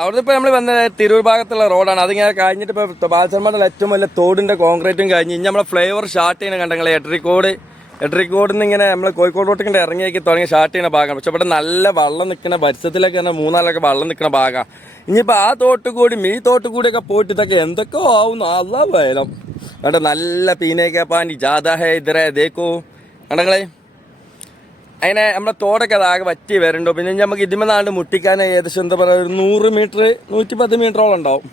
അവിടുന്ന് ഇപ്പൊ നമ്മൾ വന്ന തിരൂർ ഭാഗത്തുള്ള റോഡാണ്. അതിങ്ങനെ കഴിഞ്ഞിട്ട് ഇപ്പൊ ബാലച്ചന്മാരുടെ ഏറ്റവും വലിയ തോടിന്റെ കോൺക്രീറ്റും കഴിഞ്ഞ് ഇനി നമ്മളെ ഫ്ലേവർ ഷാർട്ട് ചെയ്യുന്ന കണ്ടെങ്കിൽ എട്രിക്കോട് എട്രിക്കോട് നിന്ന് ഇങ്ങനെ നമ്മൾ കോഴിക്കോട് റോട്ടിൽ ഇറങ്ങിയേക്ക് തുടങ്ങി ഷാർട്ട് ചെയ്യുന്ന ഭാഗമാണ് പക്ഷെ ഇവിടെ നല്ല വെള്ളം നിൽക്കുന്ന പരിസരത്തിലൊക്കെ തന്നെ മൂന്നാലൊക്കെ വെള്ളം നിൽക്കുന്ന ഭാഗമാണ് ഇനിയിപ്പോൾ ആ തോട്ട് കൂടി ഈ തോട്ട് കൂടിയൊക്കെ പോയിട്ട് ഇതൊക്കെ എന്തൊക്കെയോ ആവുന്നു. അല്ല വേലം കണ്ടോ? നല്ല പീനേക്കാപ്പാൻ പാനി ഹേ ഇതരേ ദേക്കോ കണ്ടങ്ങളെ? അതിനെ നമ്മുടെ തോടൊക്കെ അതാകെ വറ്റി വരുന്നുണ്ടോ പിന്നെ നമുക്ക് ഇതിമെന്നാണ്ട് മുട്ടിക്കാൻ ഏകദേശം എന്താ പറയുക ഒരു നൂറ് മീറ്റർ നൂറ്റി പത്ത് മീറ്ററോളം ഉണ്ടാവും.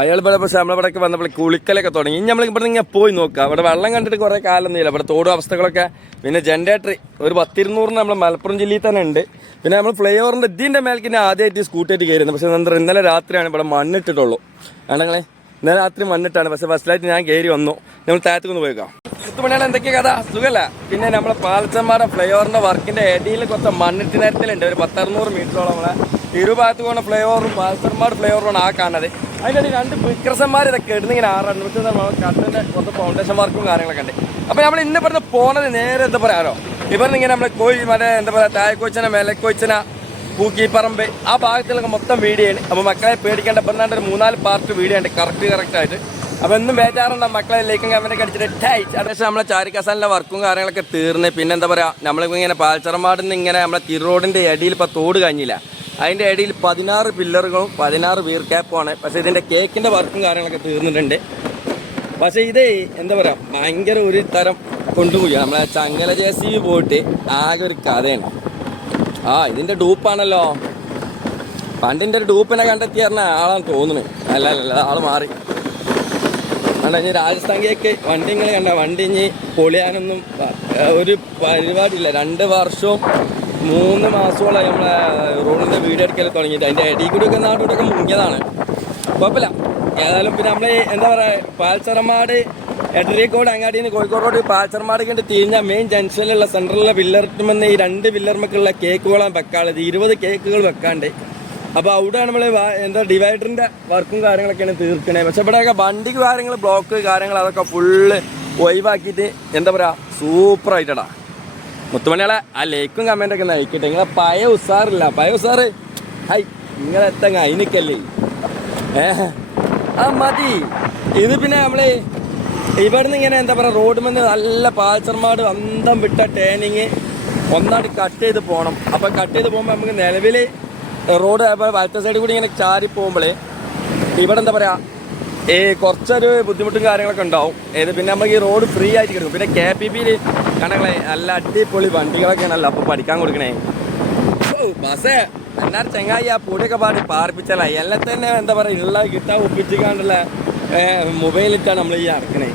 അയാൾ ഇവിടെ പക്ഷേ നമ്മളിവിടെയൊക്കെ വന്നപ്പോൾ കുളിക്കലൊക്കെ തുടങ്ങി. ഇനി നമ്മൾ ഇവിടെ ഇങ്ങനെ പോയി നോക്കുക അവിടെ വെള്ളം കണ്ടിട്ട് കുറേ കാലം ഒന്നുമില്ല. ഇവിടെ തോടും അവസ്ഥകളൊക്കെ പിന്നെ ജനറേറ്റർ ഒരു പത്തിരുന്നൂറിന് നമ്മൾ മലപ്പുറം ജില്ലയിൽ തന്നെ ഉണ്ട്. പിന്നെ നമ്മൾ ഫ്ലൈ ഓവറിന്റെ ഇതിന്റെ മേൽക്കിന്റെ ആദ്യമായിട്ട് സ്കൂട്ടിയായിട്ട് കയറിയിരുന്നു. പക്ഷേ എന്താ ഇന്നലെ രാത്രിയാണ് ഇവിടെ മണ്ണിട്ടിട്ടുള്ളൂ. വേണ്ടങ്ങളെ ഇന്നലെ രാത്രി മണ്ണിട്ടാണ്. ഫസ്റ്റ് ഫസ്റ്റിലായിട്ട് ഞാൻ കയറി വന്നു. നമ്മൾ താഴത്തേക്കൊന്ന് പോയേക്കാം. പത്ത് മണിയാണ് എന്തൊക്കെയാ കഥ? സുഖല്ല? പിന്നെ നമ്മളെ പാലച്ചന്മാരുടെ ഫ്ലൈ ഓവറിന്റെ വർക്കിന്റെ ഇടയിൽ കുറച്ച് മണ്ണിട്ട് നേരത്തിലുണ്ട്. ഒരു പത്തറുന്നൂറ് മീറ്ററോളം നമ്മളെ ഇരുഭാഗത്ത് പോകുന്ന ഫ്ലൈ ഓവറും പാലച്ചന്മാർ ഫ്ലൈ ഓവറുമാണ് ആ കാണുന്നത്. അതിന്റെ ഇടയിൽ രണ്ട് വിക്രസന്മാർ ഇതൊക്കെ ഇടുന്നിങ്ങനെ ആറാണ്. പക്ഷേ നമ്മൾ കട്ടിന്റെ കുറച്ച് ഫൗണ്ടേഷൻ വർക്കും കാര്യങ്ങളൊക്കെ ഉണ്ട്. അപ്പൊ നമ്മൾ ഇന്ന് ഇവിടുന്ന് പോണത് നേരെ എന്താ പറയാറോ ഇവിടുന്ന് ഇങ്ങനെ നമ്മളെ കോഴി മറ്റേ എന്താ പറയാ തായക്കോച്ചന മേലക്കോച്ചന പൂക്കിപ്പറമ്പ് ആ ഭാഗത്തിലൊക്കെ മൊത്തം വീഡിയോ ആണ് അപ്പോൾ മക്കളെ പേടിക്കേണ്ട ഇപ്പം ഒരു മൂന്നാൽ പാർട്ട് വീഡിയോ ഉണ്ട്. കറക്റ്റ് കറക്റ്റ് ആയിട്ട്. അപ്പോൾ എന്നും ബേജാറുണ്ട്. മക്കളെ ലൈക്കും കമന്റൊക്കെ അടിച്ചിട്ട് ടൈറ്റ് അതിനുശേഷം നമ്മളെ ചാരിക്കസാലിന്റെ വർക്കും കാര്യങ്ങളൊക്കെ തീർന്ന്. പിന്നെ എന്താ പറയുക നമ്മളിപ്പോൾ ഇങ്ങനെ പാൽച്ചറമാടിൽ നിന്ന് ഇങ്ങനെ നമ്മളെ തിരുറോഡിന്റെ അടിയിൽ ഇപ്പോൾ തോട് കഴിഞ്ഞില്ല. അതിന്റെ അടിയിൽ പതിനാറ് പില്ലറുകളും പതിനാറ് വീർ ക്യാപ്പുമാണ് പക്ഷേ ഇതിന്റെ കേക്കിന്റെ വർക്കും കാര്യങ്ങളൊക്കെ തീർന്നിട്ടുണ്ട്. പക്ഷേ ഇത് എന്താ പറയാ ഭയങ്കര ഒരു തരം കൊണ്ടുപോയി. നമ്മളെ ചങ്ങല ജേസി പോയിട്ട് ആകെ ഒരു കഥയാണ്. ആ ഇതിന്റെ ഡൂപ്പാണല്ലോ. പണ്ടിന്റെ ഒരു ഡൂപ്പിനെ കണ്ടെത്തി പറഞ്ഞ ആളാണ് തോന്നുന്നു. അല്ല അല്ല ആൾ മാറി. അല്ല ഇനി രാജസ്ഥാനിലേക്ക് വണ്ടി ഇങ്ങനെ കണ്ട? വണ്ടി ഇനി പൊളിയാനൊന്നും ഒരു പരിപാടിയില്ല. രണ്ട് വർഷവും മൂന്ന് മാസത്തോളം നമ്മളെ റോഡിന്റെ വീഡിയോ എടുക്കൽ തുടങ്ങിയിട്ട് അതിന്റെ ഇടയിൽ കൂടി ഒക്കെ മുങ്ങിയതാണ്. കുഴപ്പമില്ല. ഏതായാലും പിന്നെ നമ്മൾ എന്താ പറയാ പാൽച്ചറമാട് എടരിക്കോട് അങ്ങാടിയിൽ കോഴിക്കോട് റോഡ് പാൽച്ചറമാട് കണ്ട് തിരിഞ്ഞ മെയിൻ ജംഗ്ഷനിലുള്ള സെൻട്രലിലെ വില്ലറിട്ടുമെന്ന് ഈ രണ്ട് വില്ലർമക്കുള്ള കേക്കുകളാണ് വെക്കാനുള്ളത് ഇരുപത് കേക്കുകൾ വെക്കാണ്ട്. അപ്പോൾ അവിടെ നമ്മൾ എന്താ ഡിവൈഡറിന്റെ വർക്കും കാര്യങ്ങളൊക്കെയാണ് തീർക്കണേ. പക്ഷെ ഇവിടെയൊക്കെ വണ്ടിക്ക് കാര്യങ്ങൾ ബ്ലോക്ക് കാര്യങ്ങൾ അതൊക്കെ ഫുള്ള് ഒഴിവാക്കിയിട്ട് എന്താ പറയുക സൂപ്പർ ആയിട്ടടാ. മുത്തുമണികളെ ആ ലൈക്കും കമന്റൊക്കെ നയിക്കട്ടെ നിങ്ങളെ പയ ഉസാറില്ല. പയ ഉസാറ് ഹൈ നിങ്ങളെത്തങ്ങ എത്തങ്ങ അതിനൊക്കെയല്ലേ ഏ ആ മതി. ഇത് പിന്നെ നമ്മൾ ഇവിടുന്ന് ഇങ്ങനെ എന്താ പറയുക റോഡ് മെന്ന് നല്ല പാച്ചർമാട് അന്തം വിട്ട ടേണിങ് ഒന്നാടി കട്ട് ചെയ്ത് പോകണം അപ്പം കട്ട് ചെയ്ത് പോകുമ്പോൾ നമുക്ക് നിലവിൽ റോഡ് വലത്തെ സൈഡിൽ കൂടി ഇങ്ങനെ ചാരി പോകുമ്പോൾ ഇവിടെ എന്താ പറയുക ഈ കുറച്ചൊരു ബുദ്ധിമുട്ടും കാര്യങ്ങളൊക്കെ ഉണ്ടാവും. ഏത് പിന്നെ നമുക്ക് ഈ റോഡ് ഫ്രീ ആയിട്ട് കിടക്കും. പിന്നെ കെ പി ബിയിൽ കണങ്ങളെ നല്ല അടിപൊളി വണ്ടികളൊക്കെയാണല്ലോ അപ്പോൾ പഠിക്കാൻ കൊടുക്കണേ. ഓ, ബസ്സേ. എല്ലാവരും ചങ്ങായി ആ പൊടിയൊക്കെ പാടി പാർപ്പിച്ചല്ല? എല്ലാം തന്നെ എന്താ പറയുക ഉള്ള കിട്ടാൻ ഒപ്പിച്ചിക്കാണ്ടുള്ള മൊബൈലിട്ടാണ് നമ്മൾ ഈ നടക്കണേ.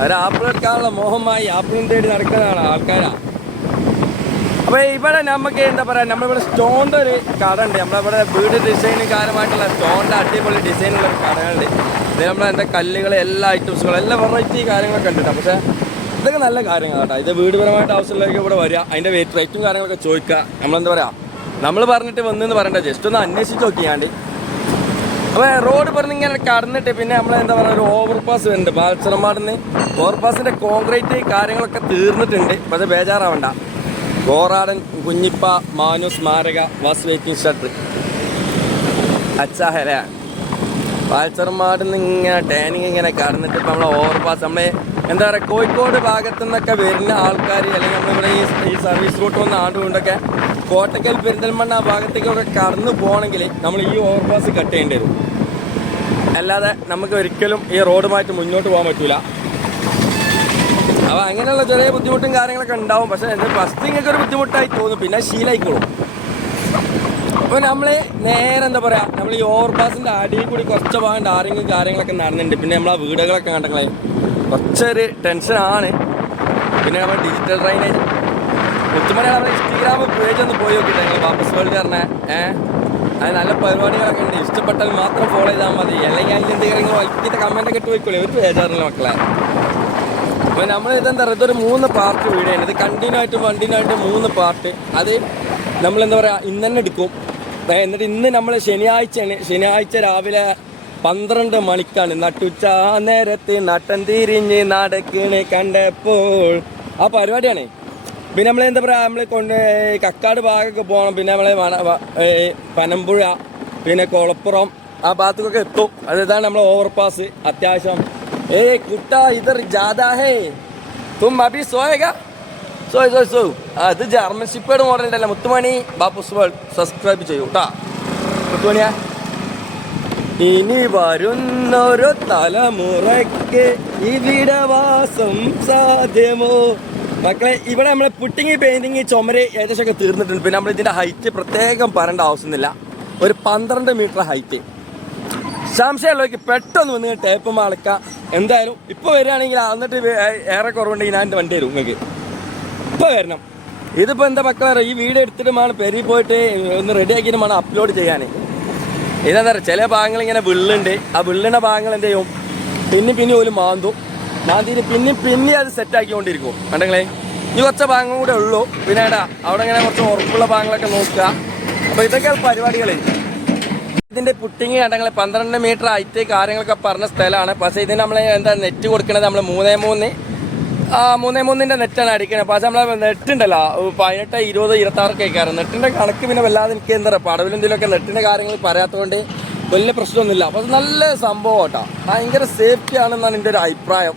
അവർ ആപ്പിൾ എടുക്കാനുള്ള മോഹമായി ആപ്പിളും തേടി നടക്കുന്നതാണ് ആൾക്കാരാ. അപ്പൊ ഇവിടെ നമുക്ക് എന്താ പറയാ നമ്മളിവിടെ സ്റ്റോണിന്റെ ഒരു കട ഉണ്ട് നമ്മളിവിടെ വീട് ഡിസൈനും കാര്യമായിട്ടുള്ള സ്റ്റോണിന്റെ അടിപൊളി ഡിസൈനുള്ള ഒരു കടകളുണ്ട്. ഇത് നമ്മളെ എന്താ കല്ലുകൾ എല്ലാ ഐറ്റംസുകളും എല്ലാ വെറൈറ്റി കാര്യങ്ങളൊക്കെ ഉണ്ട് പക്ഷേ ഇതൊക്കെ നല്ല കാര്യങ്ങളാണ് കേട്ടോ. ഇത് വീടുപരമായിട്ട് ആവശ്യമുള്ളവർക്ക് ഇവിടെ വരിക. വെയിറ്റ് റേറ്റും കാര്യങ്ങളൊക്കെ ചോദിക്കുക. നമ്മളെന്താ പറയാ നമ്മൾ പറഞ്ഞിട്ട് വന്നെന്ന് പറയണ്ട. ജസ്റ്റ് ഒന്ന് അന്വേഷിച്ച് നോക്കിയാണ്ട്. അപ്പൊ റോഡ് പറഞ്ഞ് ഇങ്ങനെ കടന്നിട്ട് പിന്നെ നമ്മൾ എന്താ പറയുക ഒരു ഓവർപാസ് വരുന്നുണ്ട്. ബാലച്ചറമാടിന്ന് ഓവർപാസിന്റെ കോൺക്രീറ്റ് കാര്യങ്ങളൊക്കെ തീർന്നിട്ടുണ്ട്. പക്ഷെ ബേജാറാവണ്ട. ഗോറാടൻ കുഞ്ഞിപ്പ മാനു സ്മാരക വാസ് വെയ്റ്റിംഗ് ഷട്ടർ. അച്ചാഹല പാൽച്ചറമാട് ഇങ്ങനെ ടേണിങ് ഇങ്ങനെ കടന്നിട്ട് ഇപ്പം നമ്മളെ ഓവർപാസ് നമ്മളെ എന്താ പറയുക കോഴിക്കോട് ഭാഗത്തു നിന്നൊക്കെ വരുന്ന ആൾക്കാർ അല്ലെങ്കിൽ നമ്മളിവിടെ ഈ സർവീസ് റൂട്ട് വന്ന് ആണ്ടുകൊണ്ടൊക്കെ കോട്ടക്കൽ പെരിന്തൽമണ്ണ ഭാഗത്തേക്കൊക്കെ കടന്നു പോകണമെങ്കിൽ നമ്മൾ ഈ ഓവർപാസ് കട്ട് ചെയ്യേണ്ടി വരും. അല്ലാതെ നമുക്ക് ഒരിക്കലും ഈ റോഡുമായിട്ട് മുന്നോട്ട് പോകാൻ പറ്റൂല. അപ്പോൾ അങ്ങനെയുള്ള ചെറിയ ബുദ്ധിമുട്ടും കാര്യങ്ങളൊക്കെ ഉണ്ടാവും. പക്ഷേ എന്റെ ഫസ്റ്റ് ഇങ്ങനൊക്കെ ഒരു ബുദ്ധിമുട്ടായി തോന്നും. പിന്നെ ശീലമായിക്കോളും അപ്പോൾ നമ്മൾ നേരെ എന്താ പറയുക നമ്മൾ ഈ ഓവർപാസിന്റെ അടിയിൽ കൂടി കുറച്ച് ഭാഗം ടാറിങ് കാര്യങ്ങളൊക്കെ നടന്നിട്ടുണ്ട്. പിന്നെ നമ്മളെ വീടുകളൊക്കെ കണ്ടങ്ങളെ കുറച്ചൊരു ടെൻഷനാണ് പിന്നെ നമ്മൾ ഡിജിറ്റൽ ഡ്രൈനേജ് നമ്മുടെ ഇൻസ്റ്റഗ്രാം പേജ് ഒന്ന് പോയി നോക്കിയിട്ട് നിങ്ങൾ വാപ്പസ് വേൾഡ് പറഞ്ഞ. ഏഹ് അത് നല്ല പരിപാടികളൊക്കെ ഉണ്ട്. ഇഷ്ടപ്പെട്ടാൽ മാത്രം ഫോളോ ചെയ്താൽ മതി. അല്ലെങ്കിൽ അതിൽ എന്തെങ്കിലും വലിയ കമന്റ് ഒക്കെ ഇട്ട് പോയിക്കോളൂ ഒരു പേജാറില്ല മക്കളെ. അപ്പോൾ നമ്മൾ ഇതെന്താ പറയുക ഇതൊരു മൂന്ന് പാർട്ട് വീഡിയോ ആണ്. ഇത് കണ്ടിന്യൂ ആയിട്ട് കണ്ടിന്യൂ ആയിട്ട് മൂന്ന് പാർട്ട് അത് നമ്മൾ എന്താ പറയുക ഇന്ന് തന്നെ എടുക്കും. എന്നിട്ട് ഇന്ന് നമ്മൾ ശനിയാഴ്ച ശനിയാഴ്ച രാവിലെ പന്ത്രണ്ട് മണിക്കാണ്. നട്ടുച്ച നേരത്ത് നട്ടൻ തിരിഞ്ഞ് നടക്കണ് കണ്ടപ്പോൾ. ആ പരിപാടിയാണ്. പിന്നെ നമ്മൾ എന്താ പറയുക നമ്മൾ കൊണ്ട് കക്കാട് ഭാഗമൊക്കെ പോകണം പിന്നെ നമ്മളെ പനമ്പുഴ പിന്നെ കൊളപ്പുറം ആ ഭാഗത്തേക്കൊക്കെ എത്തും. അതാണ് നമ്മളെ ഓവർപാസ് അത്യാവശ്യം. ഏ കുട്ട ഇതർ ജാദാ ഹേ. തും അഭി സോയക സോയ് സോയ് സോ അത് ജർമ്മൻ ഷിപ്പേഡ് മോഡൽ ഉണ്ടല്ലോ. മുത്തുമണി വേൾഡ് സബ്സ്ക്രൈബ് ചെയ്യൂ കേട്ടാ മുത്തുമണിയാ. ഇനി വരുന്നൊരു തലമുറയ്ക്ക് ഇവിടെ വാസം സാധ്യമോ? മക്കളെ ഇവിടെ നമ്മളെ പുട്ടിങ് പെയിന്റിങ് ചുമര് ഏകദേശം ഒക്കെ തീർന്നിട്ടുണ്ട്. പിന്നെ നമ്മൾ ഇതിന്റെ ഹൈറ്റ് പ്രത്യേകം പറയേണ്ട ആവശ്യമൊന്നുമില്ല ഒരു പന്ത്രണ്ട് മീറ്റർ ഹൈറ്റ് സംശയമുള്ളവർക്ക് പെട്ടെന്ന് വന്ന് ടേപ്പ് മാളക്കാം എന്തായാലും ഇപ്പോൾ വരികയാണെങ്കിൽ എന്നിട്ട് ഏറെ കുറവുണ്ടെങ്കിൽ ഞാൻ എന്റെ വണ്ടി വരും നിങ്ങൾക്ക്. ഇപ്പൊ വരണം. ഇതിപ്പോ എന്താ മക്കളെ ഈ വീഡിയോ എടുത്തിട്ടുമാണ് പെരി പോയിട്ട് ഒന്ന് റെഡി ആക്കിയിട്ടുമാണ് അപ്ലോഡ് ചെയ്യാൻ ഇതെന്താ പറയുക ചില ഭാഗങ്ങൾ ഇങ്ങനെ വിള്ളുണ്ട്. ആ വിള്ളിന്റെ ഭാഗങ്ങൾ എന്ത് ചെയ്യും? പിന്നെ പിന്നെ ഒരു മാന്തും. മാന്തിന് പിന്നെയും പിന്നെയും അത് സെറ്റ് ആക്കിക്കൊണ്ടിരിക്കും. കണ്ടെങ്കിലേ ഇനി കുറച്ച് ഭാഗങ്ങൾ കൂടെ ഉള്ളൂ. പിന്നെ ഏടാ അവിടെ ഇങ്ങനെ കുറച്ച് ഉറപ്പുള്ള ഭാഗങ്ങളൊക്കെ നോക്കുക. അപ്പൊ ഇതൊക്കെ പരിപാടികളെ. ഇതിന്റെ പുട്ടിങ് കണ്ടെങ്കിൽ പന്ത്രണ്ട് മീറ്റർ ഹൈറ്റ് കാര്യങ്ങളൊക്കെ പറഞ്ഞ സ്ഥലമാണ്. പക്ഷേ ഇതിന് നമ്മൾ എന്താ നെറ്റ് കൊടുക്കണത്? നമ്മൾ മൂന്നേ മൂന്ന് മൂന്നേ മൂന്നിന്റെ നെറ്റാണ് അടിക്കുന്നത് പക്ഷേ നമ്മളെ നെറ്റ് ഉണ്ടല്ലോ. പതിനെട്ട് ഇരുപത് ഇരുപത്താറൊക്കെ ആയിക്കാറ് നെറ്റിന്റെ കണക്ക് പിന്നെ വല്ലാതെ എനിക്ക് എന്താ പറയുക പടവിലും എന്തെങ്കിലുമൊക്കെ നെറ്റിന്റെ കാര്യങ്ങൾ പറയാത്തതുകൊണ്ട് വലിയ പ്രശ്നമൊന്നുമില്ല. അപ്പോൾ നല്ല സംഭവം കേട്ടോ. ഭയങ്കര സേഫ്റ്റി ആണെന്നാണ് എന്റെ ഒരു അഭിപ്രായം.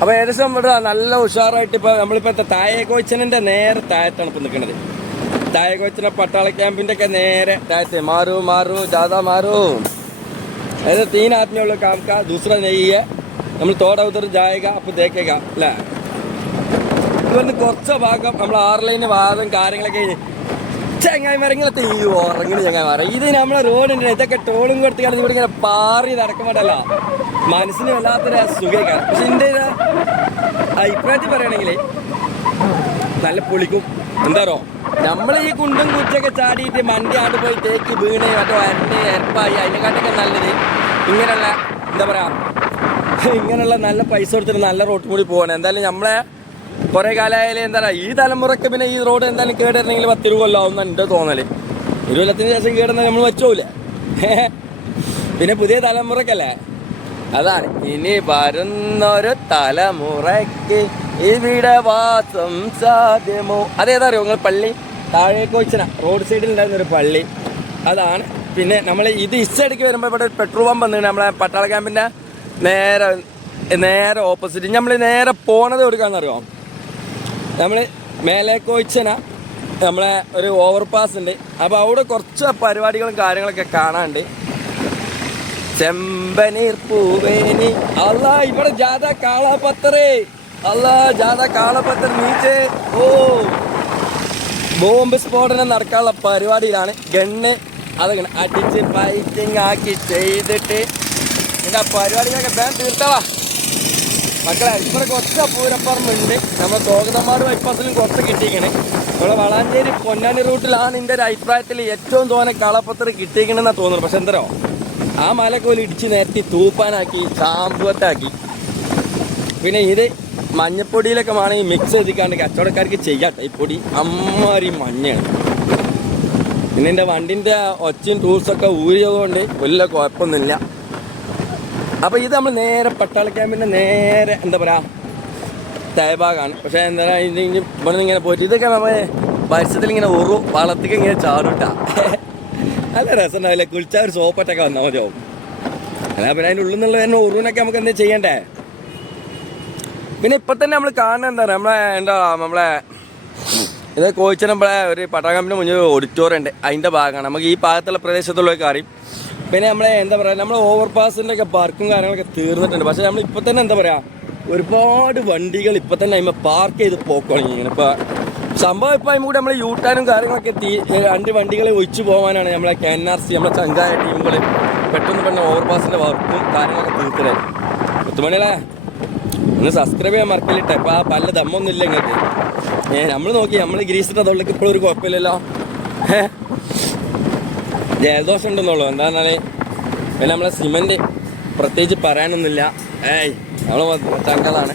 അപ്പൊ ഏകദേശം നമ്മുടെ നല്ല ഉഷാറായിട്ട് ഇപ്പോൾ നമ്മളിപ്പോൾ തായകോച്ചനന്റെ നേരെ താഴത്താണ് ഇപ്പൊ നിൽക്കുന്നത്. തായകോച്ചന പട്ടാള ക്യാമ്പിന്റെ ഒക്കെ നേരെ താഴത്ത്. മാറൂ മാറൂ ജാഥ മാറൂ. അതായത് തീൻ ആദ്മിയുള്ള കാംക്ക ദൂസറ നെയ്യ നമ്മൾ തോട ഉതർ ജായക അപ്പൊ തേക്കുക അല്ലേ? ഇവരുടെ കുറച്ച് ഭാഗം നമ്മൾ ആറ് ലൈന് വാദം കാര്യങ്ങളൊക്കെ ചങ്ങായിമാരങ്ങളൊക്കെ ഈ ഉറങ്ങണ ചങ്ങായിമാരെ ഇത് നമ്മളെ റോഡിന്റെ ഇതൊക്കെ ടോളും കൊടുത്ത് കിടന്ന് ഇവിടെ ഇങ്ങനെ പാറി നടക്കുമ്പോഴല്ല മനസ്സിന് വല്ലാത്തൊരു സുഖമൊക്കെയാണ് പക്ഷെ എന്റെ അഭിപ്രായത്തിൽ പറയുകയാണെങ്കിൽ നല്ല പൊളിക്കും. എന്താറോ നമ്മൾ ഈ കുണ്ടും കുച്ചൊക്കെ ചാടിയിട്ട് മണ്ടി ആണ്ട് പോയി തേക്ക് വീണ് മറ്റോ അരണ്ട് എരപ്പായി. അതിനെക്കാട്ടൊക്കെ നല്ലത് ഇങ്ങനെയുള്ള എന്താ പറയുക ഇങ്ങനെയുള്ള നല്ല പൈസ കൊടുത്തിട്ട് നല്ല റോട്ടിൽ കൂടി പോകണം എന്തായാലും നമ്മളെ കുറെ കാലമായാലും എന്താ പറയുക ഈ തലമുറയ്ക്ക് പിന്നെ ഈ റോഡ് എന്തായാലും കേടണമെങ്കിൽ പത്ത് രൂപ കൊല്ലാവുന്ന എന്റെ തോന്നൽ ഒരു കൊല്ലത്തിന് ശേഷം കേടുന്ന നമ്മൾ വെച്ചോല്ലേ പിന്നെ പുതിയ തലമുറക്കല്ലേ? അതാണ്. ഇനി വരുന്നൊരു തലമുറയ്ക്ക് ഇവിടെ വാസം സാധ്യമോ? അതേതറിയോ നിങ്ങൾ പള്ളി? താഴേക്ക് വെച്ചന റോഡ് സൈഡിൽ ഉണ്ടായിരുന്ന ഒരു പള്ളി. അതാണ്. പിന്നെ നമ്മൾ ഇത് ഇച്ചടിക്ക് വരുമ്പോൾ ഇവിടെ പെട്രോൾ പമ്പ് വന്നിട്ട് നമ്മളെ പട്ടാള ക്യാമ്പിന്റെ നേരെ നേരെ ഓപ്പോസിറ്റ്. നമ്മൾ നേരെ പോണത് എവിടെക്കാണെന്നറിയോ? നമ്മൾ മേലേക്കോയിച്ചന നമ്മളെ ഒരു ഓവർ പാസ് ഉണ്ട്. അപ്പോൾ അവിടെ കുറച്ച് പരിപാടികളും കാര്യങ്ങളൊക്കെ കാണാനുണ്ട്. ചെമ്പനീർ പൂവേനി. അല്ല ഇവിടെ ജാഥ കാളാപത്തറേ അല്ല ജാഥ കാളപത്ര നീച്ചേ. ഓ. ബോംബ് സ്ഫോടനം നടക്കാനുള്ള പരിപാടിയിലാണ്. ഗണ്ണ് അത് അടിച്ച് ഫൈറ്റിംഗ് ആക്കി ചെയ്തിട്ട്. എന്താ പരിപാടികളൊക്കെ വേഗം തീർത്തവാ മക്കളെ ഇവിടെ കുറച്ച് പൂരപ്പറമ്പുണ്ട്. നമ്മുടെ തോകുന്നമാട് ബൈപ്പാസിലും കുറച്ച് കിട്ടിയിരിക്കണേ. നമ്മളെ വളാഞ്ചേരി പൊന്നാനി റൂട്ടിലാണ് എന്റെ ഒരു അഭിപ്രായത്തിൽ ഏറ്റവും തോനെ കളപ്പത്തിൽ കിട്ടിയിരിക്കണെന്നാണ് തോന്നുന്നത്. പക്ഷെ എന്തരോ ആ മലക്കോലി ഇടിച്ച് നേരത്തി തൂപ്പാനാക്കി ചാമ്പുവത്താക്കി. പിന്നെ ഇത് മഞ്ഞപ്പൊടിയിലൊക്കെ വേണമെങ്കിൽ മിക്സ് ചെയ്തിക്കാണ്ട് കച്ചവടക്കാർക്ക് ചെയ്യാട്ടെ. ഈ പൊടി അമ്മാരി മഞ്ഞാണ് പിന്നെ എന്റെ വണ്ടിന്റെ ഒച്ചയും ടൂൾസൊക്കെ ഊരിയതുകൊണ്ട് വലിയ കുഴപ്പമൊന്നുമില്ല. അപ്പൊ ഇത് നമ്മൾ നേരെ പട്ടാള ക്യാമ്പിന്റെ നേരെ എന്താ പറയാ തേഭാഗാണ് പക്ഷെ എന്താ പറയുക ഇവിടെ ഇങ്ങനെ പോയിട്ട് ഇതൊക്കെ നമ്മൾ പരിസരത്തിൽ ഇങ്ങനെ ഉറു വളർത്തിക്ക് ഇങ്ങനെ ചാടുട്ടാ. നല്ല രസം ഉണ്ടാവില്ലേ കുളിച്ചാൽ ഒരു സോപ്പറ്റൊക്കെ വന്നാൽ മതിയാവും. അല്ല പിന്നെ അതിന്റെ ഉള്ളിൽ നിന്നുള്ള തന്നെ ഉറുവിനൊക്കെ നമുക്ക് എന്താ ചെയ്യണ്ടേ? പിന്നെ ഇപ്പൊ തന്നെ നമ്മൾ കാണുന്നത് എന്താ നമ്മളെ എന്താ നമ്മളെ ഇത് കോഴിച്ചനമ്പളെ ഒരു പട്ടാളക്കാമ്പിന് മുന്നിൽ ഓഡിറ്റോറിയം ഉണ്ട്. അതിന്റെ ഭാഗമാണ്. നമുക്ക് ഈ ഭാഗത്തുള്ള പ്രദേശത്തുള്ളവർക്ക് അറിയും. പിന്നെ നമ്മളെ എന്താ പറയുക നമ്മളെ ഓവർ പാസിന്റെ ഒക്കെ പാർക്കും കാര്യങ്ങളൊക്കെ തീർന്നിട്ടുണ്ട്. പക്ഷെ നമ്മൾ ഇപ്പൊ തന്നെ എന്താ പറയാ ഒരുപാട് വണ്ടികൾ ഇപ്പൊ തന്നെ അതിമ പാർക്ക് ചെയ്ത് പോക്കുവാണ് ഇങ്ങനെ ഇപ്പൊ സംഭവം ഇപ്പൊ അതിന് കൂടെ നമ്മൾ യൂട്ടാനും കാര്യങ്ങളൊക്കെ തീ രണ്ട് വണ്ടികൾ ഒഴിച്ചു പോകാനാണ് നമ്മളെ കെ എൻ ആർ സി നമ്മളെ ചങ്കായ ടീമുകൾ പെട്ടെന്ന് പെട്ടെന്ന് ഓവർ പാസിന്റെ വർക്കും കാര്യങ്ങളൊക്കെ തീർത്തത് പത്തുമണിയല്ലേ ഒന്ന് സബ്സ്ക്രൈബ് ചെയ്യാൻ മറക്കലിട്ടെ ഇപ്പൊ ആ പല ദമ്മൊന്നും ഇല്ല ഇങ്ങോട്ട് ഏഹ് നമ്മൾ നോക്കി നമ്മൾ ഗ്രീസിന്റെ തൊള്ളക്ക് ഇപ്പോഴും ഒരു കുഴപ്പമില്ലല്ലോ. ഏ ജലദോഷം ഉണ്ടെന്നുള്ളൂ എന്താണെന്നാൽ പിന്നെ നമ്മളെ സിമന്റ് പ്രത്യേകിച്ച് പറയാനൊന്നുമില്ല. ഏയ് നമ്മൾ ചങ്കളാണ്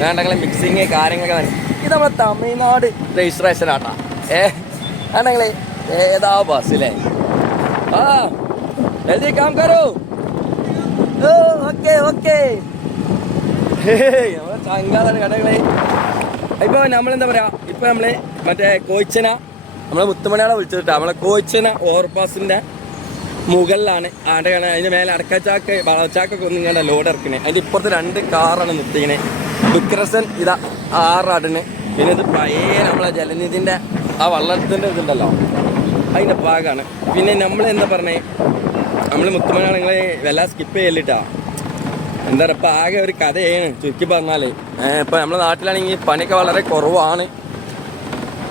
വേണ്ടങ്ങളെ മിക്സിങ് കാര്യങ്ങളൊക്കെ ഇത് നമ്മളെ തമിഴ്നാട് രജിസ്ട്രേഷൻ ആട്ടാ. ഏ വേണ്ടങ്ങളെ ഏതാ ബസ്സിലെ ആ ജൽദി കാം കരോ ഓക്കെ ഓക്കെ. നമ്മളെ കടകളെ ഇപ്പൊ നമ്മളെന്താ പറയാ? ഇപ്പൊ നമ്മൾ മറ്റേ കോയിച്ചന നമ്മളെ മുത്തുമണിയാളെ വിളിച്ചിട്ട് നമ്മളെ കോച്ചിന ഓവർപാസിന്റെ മുകളിലാണ്. ആടെ അതിന്റെ മേലെ അടക്കച്ചാക്ക് വളച്ചാക്കൊക്കെ ഒന്നും ഇങ്ങനെ ലോഡ് ഇറക്കണേ. അതിന്റെ ഇപ്പുറത്ത് രണ്ട് കാറാണ് നിർത്തിക്കണേ വിക്രസൻ ഇതാ ആറാടിന്. പിന്നെ ഇത് പഴയ നമ്മളെ ജലനിധിന്റെ ആ വള്ളത്തിന്റെ ഇതുണ്ടല്ലോ. അതിന്റെ ഭാഗമാണ് പിന്നെ നമ്മൾ എന്താ പറഞ്ഞേ? നമ്മൾ മുത്തുമണിയാളെ വല്ല സ്കിപ്പ് ചെയ്യലിട്ടാ എന്താ പറയുക ഇപ്പം ആകെ ഒരു കഥയാണ്. ചുരുക്കി പറഞ്ഞാലേ. ഇപ്പം നമ്മുടെ നാട്ടിലാണെങ്കിൽ പണിയൊക്കെ വളരെ കുറവാണ്.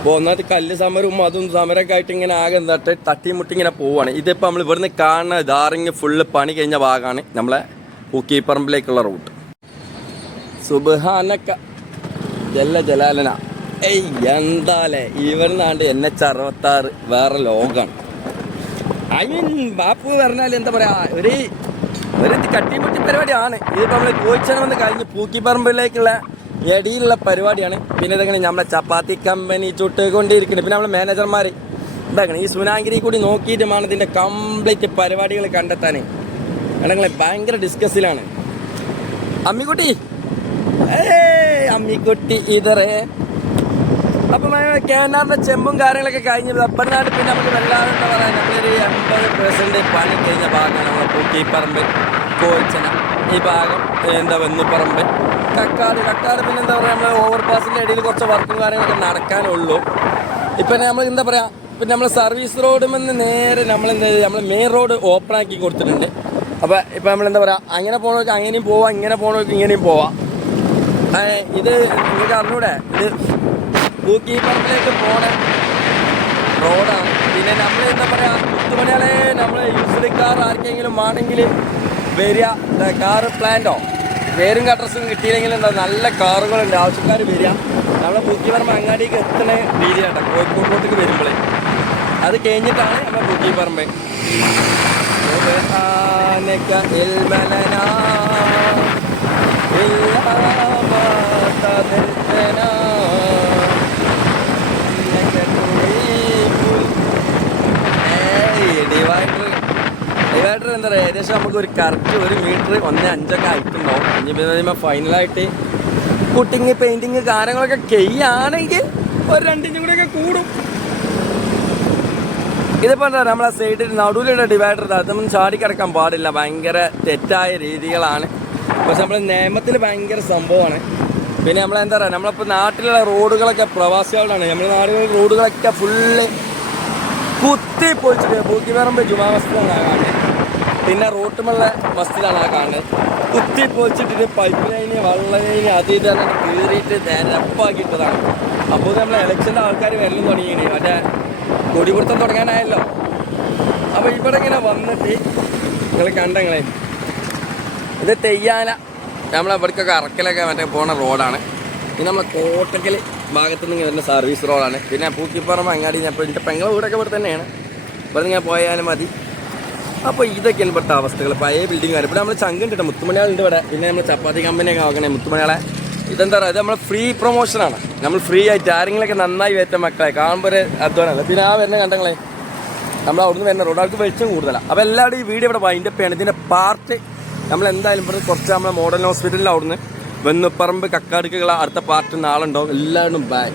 അപ്പോൾ ഒന്നാമത് കല്ല് സമരവും അതും സമരമൊക്കെ ആയിട്ട് ഇങ്ങനെ ആകെ എന്താട്ട് തട്ടിമുട്ടി ഇങ്ങനെ പോവാണ്. ഇതിപ്പോൾ നമ്മൾ ഇവിടുന്ന് കാണുന്ന ദാറിങ് ഫുള്ള് പണി കഴിഞ്ഞ ഭാഗമാണ് നമ്മളെ പൂക്കിപ്പറമ്പിലേക്കുള്ള റൂട്ട്. സുബഹാനക്ക. ജല്ല ജലാലന. ഏയ് എന്താലേ? ഇവിടുന്നാണ്ട് എൻ എച്ച് അറുപത്താറ് വേറെ ലോകമാണ് ഐ മീൻ ബാപ്പു പറഞ്ഞാൽ എന്താ പറയാ ഒരു ഒരു കട്ടിമുട്ടി പരിപാടിയാണ്. ഇതിപ്പോ നമ്മൾ കോയിച്ചനം വന്ന് കഴിഞ്ഞ് പൂക്കിപ്പറമ്പിലേക്കുള്ള എടിയിലുള്ള പരിപാടിയാണ്. പിന്നെ ഇതെങ്ങനെ നമ്മളെ ചപ്പാത്തി കമ്പനി ചുട്ടുകൊണ്ടിരിക്കുന്നത് പിന്നെ നമ്മളെ മാനേജർമാർ ഇതാക്കണം ഈ സുനാഗിരി കൂടി നോക്കിയിട്ട് വേണം ഇതിന്റെ കംപ്ലീറ്റ് പരിപാടികൾ കണ്ടെത്താൻ. അല്ലെങ്കിൽ ഭയങ്കര ഡിസ്കസിലാണ് അമ്മിക്കുട്ടി. അമ്മിക്കുട്ടി ഇതറേ. അപ്പൊ കേനാറിന്റെ ചെമ്പും കാര്യങ്ങളൊക്കെ കഴിഞ്ഞ് അപ്പനാട് പിന്നെ നമുക്ക് വല്ലാതെ എന്താ നമ്മളൊരു എൺപത് പെർസെന്റ് പണി കഴിഞ്ഞ ഭാഗമാണ് നമ്മളെ പൂക്കിപ്പറമ്പ് കോഴിച്ചന. ഈ ഭാഗം എന്താ വെന്നുപറമ്പ്. കക്കാട്. കക്കാട് പിന്നെ എന്താ പറയുക നമ്മൾ ഓവർ പാസിന്റെ ഇടയിൽ കുറച്ച് വർക്കും കാര്യങ്ങളൊക്കെ നടക്കാനുള്ളൂ. ഇപ്പം നമ്മൾ എന്താ പറയുക പിന്നെ നമ്മൾ സർവീസ് റോഡിൽ നിന്ന് നേരെ നമ്മൾ എന്താ നമ്മൾ മെയിൻ റോഡ് ഓപ്പൺ ആക്കി കൊടുത്തിട്ടുണ്ട്. അപ്പോൾ ഇപ്പം നമ്മൾ എന്താ പറയുക അങ്ങനെ പോകണമെങ്കിൽ അങ്ങനെയും പോവാം ഇങ്ങനെ പോകണമെങ്കിൽ ഇങ്ങനെയും പോവാം. ഇത് നിങ്ങൾക്ക് അറിഞ്ഞൂടെ ഇത് പൂക്കീപ്പറമ്പിലേക്ക് പോണ റോഡാണ് പിന്നെ നമ്മൾ എന്താ പറയുക കുത്തുമണികളെ നമ്മൾ യൂസ്ഡ് കാർ ആർക്കെങ്കിലും ആണെങ്കിൽ വരിക കാറ് പ്ലാന്റോ പേരും അഡ്രസ്സും കിട്ടിയില്ലെങ്കിൽ എന്താ നല്ല കാറുകളുണ്ട് ആവശ്യക്കാർ വരിക. നമ്മളെ പുതിയപറമ്പ് അങ്ങാടിക്ക് എത്തുന്ന രീതിയാണ് കോഴിക്കോട്ടേക്ക് വരുമ്പോളേ. അത് കഴിഞ്ഞിട്ടാണ് നമ്മൾ പുതിയപറമ്പ് ഇല്ലാ ഡിവൈഡർ എന്താ പറയുക ഏകദേശം നമുക്ക് ഒരു കറക്റ്റ് ഒരു മീറ്റർ ഒന്നേ അഞ്ചൊക്കെ ആയിട്ടുണ്ടാവും. ഇനി ഫൈനലായിട്ട് കുട്ടിങ് പെയിന്റിങ് കാര്യങ്ങളൊക്കെ ചെയ്യുകയാണെങ്കിൽ ഒരു രണ്ടിഞ്ചും കൂടെയൊക്കെ കൂടും. ഇതിപ്പോൾ എന്താ പറയുക നമ്മളെ സൈഡിൽ നടുവിലുള്ള ഡിവൈഡർ അതും ചാടി കിടക്കാൻ പാടില്ല. ഭയങ്കര തെറ്റായ രീതികളാണ്. പക്ഷെ നമ്മളെ നിയമത്തിൽ ഭയങ്കര സംഭവമാണ്. പിന്നെ നമ്മളെന്താ പറയുക നമ്മളിപ്പോൾ നാട്ടിലുള്ള റോഡുകളൊക്കെ പ്രവാസികളാണ് നമ്മുടെ നാടുകളിൽ റോഡുകളൊക്കെ ഫുള്ള് കുത്തി പൊളിച്ചിട്ട് വേറെ ജുമാവസ്ഥ കാണുന്നത്. പിന്നെ റോട്ടുമുള്ള മസ്ജിദാണ് ആ കാണുന്നത്. കുത്തി പൊളിച്ചിട്ട് പൈപ്പ് ലൈന് വെള്ള ലൈന് കീറിയിട്ട് നിരപ്പാക്കിയിട്ടതാണ് അപ്പോൾ നമ്മളെ ഇലക്ഷന്റെ ആൾക്കാർ വരലും തുടങ്ങിയാണ് മറ്റേ കൊടിപിടുത്തം തുടങ്ങാനായല്ലോ. അപ്പോൾ ഇവിടെ ഇങ്ങനെ വന്നിട്ട് നിങ്ങൾ കണ്ടങ്ങളെ ഇത് തെയ്യാന. നമ്മളെ ഇവിടേക്കൊക്കെ അറക്കലൊക്കെ മറ്റേ പോണ റോഡാണ്. ഇത് നമ്മളെ കോട്ടക്കൽ ഭാഗത്തു നിന്ന് വരുന്ന സർവീസ് റോഡാണ് പിന്നെ പൂക്കിപ്പുറം അങ്ങാടി ഞാൻ ഇപ്പോൾ എന്റെ പെങ്ങളെ വീടൊക്കെ ഇവിടെ തന്നെയാണ്. ഇവിടെ നിന്ന് പോയാലും മതി. അപ്പോൾ ഇതൊക്കെയാണ് ഇവിടുത്തെ അവസ്ഥകൾ. പഴയ ബിൽഡിംഗ് കാര്യം ഇവിടെ നമ്മൾ ചങ്കുണ്ട് മുത്തുമണിയാളുണ്ട് ഇവിടെ. പിന്നെ നമ്മൾ ചപ്പാത്തി കമ്പനിയൊക്കെ ആക്കണേ മുത്തുമണിയാളെ. ഇതെന്താ പറയുക? ഇത് നമ്മൾ ഫ്രീ പ്രൊമോഷനാണ് നമ്മൾ ഫ്രീ ആയിട്ട് ആരെങ്കിലൊക്കെ നന്നായി വരുത്ത മക്കളെ കാണുമ്പോൾ ഒരു അധ്വാനമല്ല പിന്നെ ആ വരുന്ന കണ്ടങ്ങളെ നമ്മൾ അവിടുന്ന് വരുന്ന റോഡ് ആൾക്ക് വെളിച്ചം കൂടുതലാണ് അപ്പോൾ എല്ലാവരും ഈ വീഡിയോ ഇവിടെ വൈൻഡപ്പ് ചെയ്യണം. ഇതിന്റെ പാർട്ട് നമ്മൾ എന്തായാലും ഇവിടെ കുറച്ച് നമ്മളെ മോഡൽ ഹോസ്പിറ്റലിൽ അവിടുന്ന് വെന്നുപ്പറമ്പ് കക്കാടുക്കുള്ള അടുത്ത പാർട്ട് നാളുണ്ടാവും എല്ലാവരും ബൈ